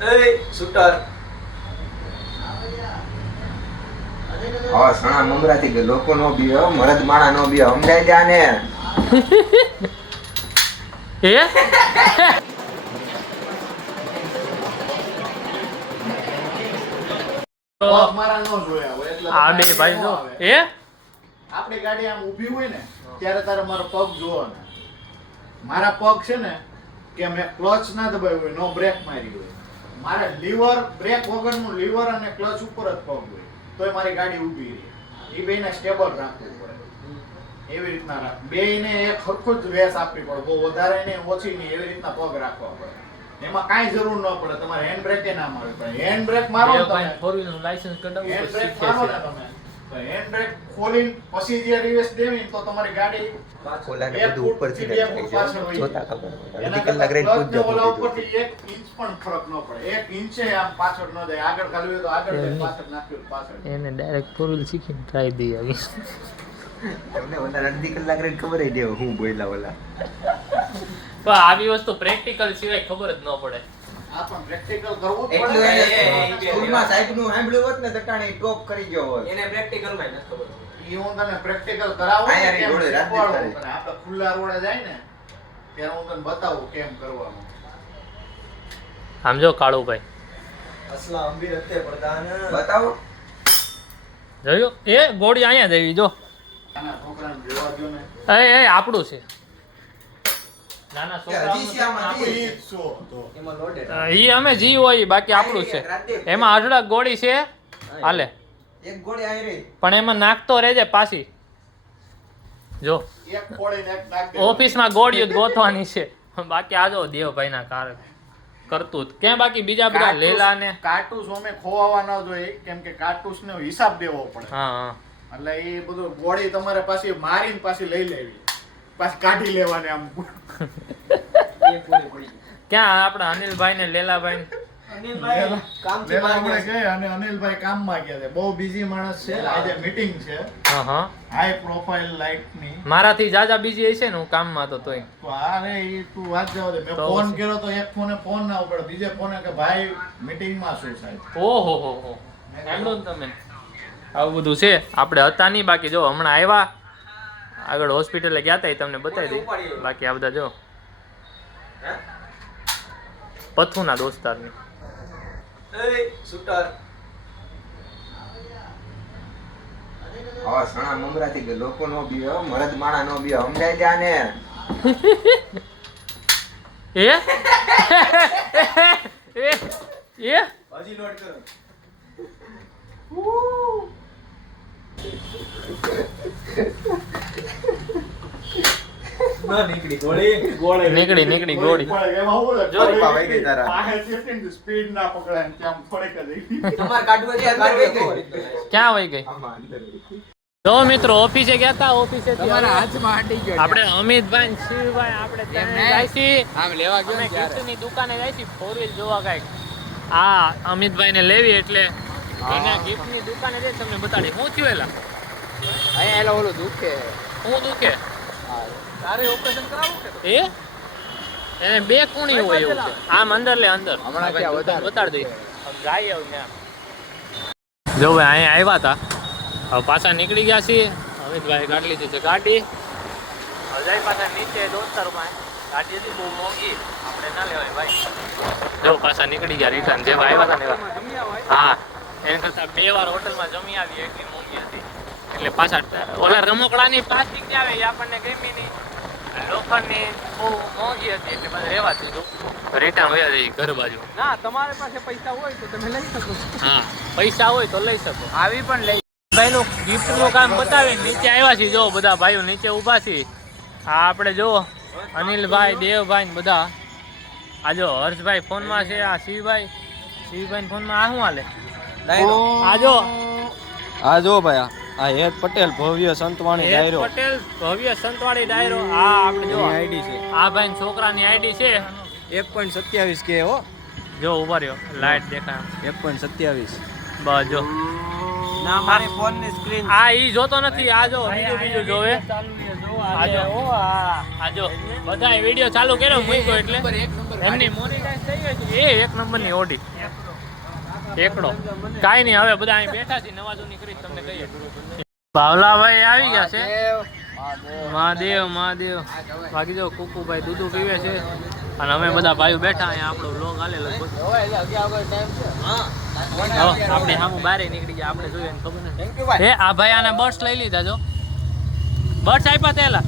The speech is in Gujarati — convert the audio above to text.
શૂટર સણા મમરાથી કે લોકો નો બીવે મરદ માણા નો બીવે સમજાય જા ને એ મારા નો જોયા હોય એટલે આ બે ભાઈ જો એ આપણી ગાડી આમ ઊભી હોય ને ત્યારે તારે મારો પગ જોવો ને મારા પગ છે ને કે મેં ક્લચ ના દબાવ્યું હોય નો બ્રેક મારી હોય મારે લીવર બ્રેક વગરનું લીવર અને ક્લચ ઉપર જ પગ હોય તોય મારી ગાડી ઊભી રહે એ બેને સ્ટેબલ રાખવું પડે એવી રીતના રાખ બેયને એક સરખું જ રેસ આપવી પડે બહુ વધારે ને ઓછી નહીં એવી રીતના પગ રાખવા પડે એમાં કાંઈ જરૂર ન પડે તમારે હેન્ડ બ્રેક ના મારવી પડે હેન્ડ બ્રેક મારો ને તમે ફોર વ્હીલ નું લાયસન્સ કઢાવવું હેન્ડ તો બ્રેક શીખે મારો છે ને તમે તો હેન્ડ બ્રેક ખોલીને પછી જે રિવર્સ દેવી તો તમારી ગાડી ખોલાને એક બધું ફૂટ ઉપરથી થી બે ફૂટ પાછળ વહી જોતા જાય. ખબર એના અડધી કલાક રહીને કરતાં પૂછજો ક્લચને ઓલા ઉપરથી 1 ઇંચ પણ ફરક ન પડે 1 ઇંચે આમ પાછળ ન જાય આગળ ખાલી હોય તો આગળ જાય પાછળ નાખ્યું તો પાછળ જાય. એને ડાયરેક્ટ ફોર વ્હીલ શીખીને ટ્રાય દઈ આવી તમને ઓલા અડધી કલાક રહીને ખબર જ દેવ હું બોયલા ઓલા પણ આવી વસ્તુ પ્રેક્ટિકલ સિવાય ખબર જ ન પડે આ પણ પ્રેક્ટિકલ કરવું જ એટલું પડે એને સ્કૂલમાં સાહેબનું સાંભળ્યું હોત ને દટાણે ટોપ કરી ગયો હોત એને પ્રેક્ટિકલ માં નથી ખબર. ઈ હું તને પ્રેક્ટિકલ કરાવું ને આયા રે કેમ જોડે રાત શીખવાડું દીકતા તને. આપણે ખુલ્લા રોડે જાય ને ત્યારે હું તને બતાવું કેમ કરવાનું. આમ જો કાળુભાઈ અસલા અંબીર હતે પ્રધાન બતાવો જોયું એ ગોળી અહીંયા જ આવી જો નાના છોકરાને જોવા દ્યો ને એ આપણું છે નાના છોકરા હજી છે આમાં આપણે હજી. ઈ જ છો તો. એમાં લોડેડ ઈ અમે જી હોય બાકી આપણું છે એમાં અઢળક ગોળી છે હાલે એક ગોળી આઈ રહી પણ એમાં નાખતો રહેજે પાછી જો એક ફોડીને એક નાખ દે. ઓફિસમાં ગોળીઓ જ ગોતવાની છે બાકી આજો દેવભાઈના કાર કરતું જ. ક્યાં બાકી બીજા બધા લેલા ને કાટુસ અમે ખોવાવા ન જોઈએ કેમ કે કાટુસનો હિસાબ દેવો પડે હા હા એટલે એ બધું ગોળી તમારે પાછી મારીને પાછી લઈ લેવી પાછી કાઢી લેવાની આમ એ પૂરી પડી ક્યાં આપણા અનિલભાઈ ને લેલાભાઈ અનિલભાઈ કામ થી લેવા બહાર આપણે ગયા ગયા અને અનિલભાઈ કામમાં ગયા છે બહુ બિઝી માણસ છે આજે મીટિંગ છે હા હા હાઈ પ્રોફાઇલ લાઇટની મારાથી જાજા બીજી હશે ને હું કામમાં તો તોય તો અરે એ તું વાત જવા દે મેં તો ફોન પછી. કર્યો તો એક ફોને ફોન ના ઉપડ્યો બીજે ફોને કે ભાઈ મીટિંગમાં છું સાહેબ ઓહો હો હો સાંભળો ને તમે આવું બધું છે આપણે હતા નહીં બાકી જો હમણાં આવ્યા આગળ હોસ્પિટલે ગયા હતા એ તમને બતાવી દઈ બાકી આ બધા જો પથ્થુના દોસ્તારની શૂટર સણા મમરાથી કે લોકો નો બીવે મરદ માણા નો બીવે સમજાય જા ને એ એ હજી લોડ કરો ના નીકળી ગોળી નીકળી ગોળી જો રીપા વહી ગઈ તારા. સ્પીડ ના પકડાય ને ત્યાં થોડીક જ રહી. તમાર કાઢવા દે અંદર વહી ગઈ. ક્યાં વહી ગઈ આમાં અંદર જો મિત્રો ઓફિસે ગયા હતા ઓફિસે તમારા હાથમાં આંટી ગયો આપણે અમિતભાઈ ને શિવભાઈ આપણે ત્યાં જાય છીએ આમ લેવા ગયો અમે ને ત્યારે. ગિફ્ટની દુકાને જાય છીએ ફોર વ્હીલ જોવા કાંઈક આ અમિતભાઈ ને લેવી એટલે એના ગિફ્ટની દુકાને જઈ તમને બતાડી હું થયું એલા અહીંયા એલો ઓલું દુખે હું દુખે તારે ઓપરેશન કરાવવું કે એ એને બે કુણી હોય એવું છે આમ અંદર લે અંદર હમણાં ક્યાં વધારે? બતાડી દઈ જાય આવું ત્યાં જો ભાઈ અહીંયા આવ્યા હતા હવે પાછા નીકળી ગયા છીએ અમિતભાઈ ગાડી લીધી છે ગાડી હવે જાય પાછા નીચે દોસ્તારોમાં ગાડી હતી બહુ મોંઘી આપણે ના લેવાય ભાઈ જો પાછા નીકળી ગયા રિટર્ન જેવા આવ્યા હતા ને એવા હા એના કરતાં 2 વાર હોટલમાં જમી આવી એટલી મોંઘી હતી એટલે પાછા ઓલા રમકડાની પ્લાસ્ટિક જે આવે એ આપણને ગમી નહીં લોખંડની બહુ મોંઘી હતી એટલે બધે રહેવા દીધું રિટર્ન વયા જઈ ઘર બાજુ ના તમારે પાસે પૈસા હોય તો તમે લઈ શકો છો. હા પૈસા હોય તો લઈ શકો આવી પણ લઈ ભાઈનું ગિફ્ટનું કામ બતાવી નીચે આવ્યા છીએ જો બધા ભાઈઓ નીચે ઊભા છીએ આ આપણે જો અનિલભાઈ દેવભાઈ ને બધા આ જો હર્ષભાઈ ફોનમાં છે આ શિવભાઈ ફોનમાં આ શું હાલે આ જો આ જો ભાઈ આ હેત પટેલ ભવ્ય સંતવાણી હેત ડાયરો પટેલ ભવ્ય સંતવાડી ડાયરો આ આપણે જો આઈડી છે આ ભાઈ છોકરાની આઈડી છે 1.27 કે હો જો ઉભા રહ્યો લાઈટ દેખાય 1.27 બસ જો ના મારી ફોન ની સ્ક્રીન આ ઈ જોતો નથી આ જો બીજું જોવે આ જો બધા વિડિયો ચાલુ કર્યો મૂક્યો એટલે એમની મોનેટાઈઝ થઈ ગઈ છે એ એક નંબરની ઓડી એકડો કાંઈ નહીં હવે બધા અહીં બેઠા છે નવા જૂની કરી તમને કહીએ ભાવલાભાઈ આવી ગયા છે મહાદેવ મહાદેવ બાકી જો કુકુભાઈ દૂધું પીવે છે અને અમે બધા ભાઈઓ બેઠા અહીંયા આપણો લોગ હાલે લગભગ આપણે સામું બારે નીકળી ગયા આપણે જોઈએ ખબર નથી આ ભાઈ આને બર્ડ્સ લઈ લીધા જો બર્ડ્સ આપ્યા તેલા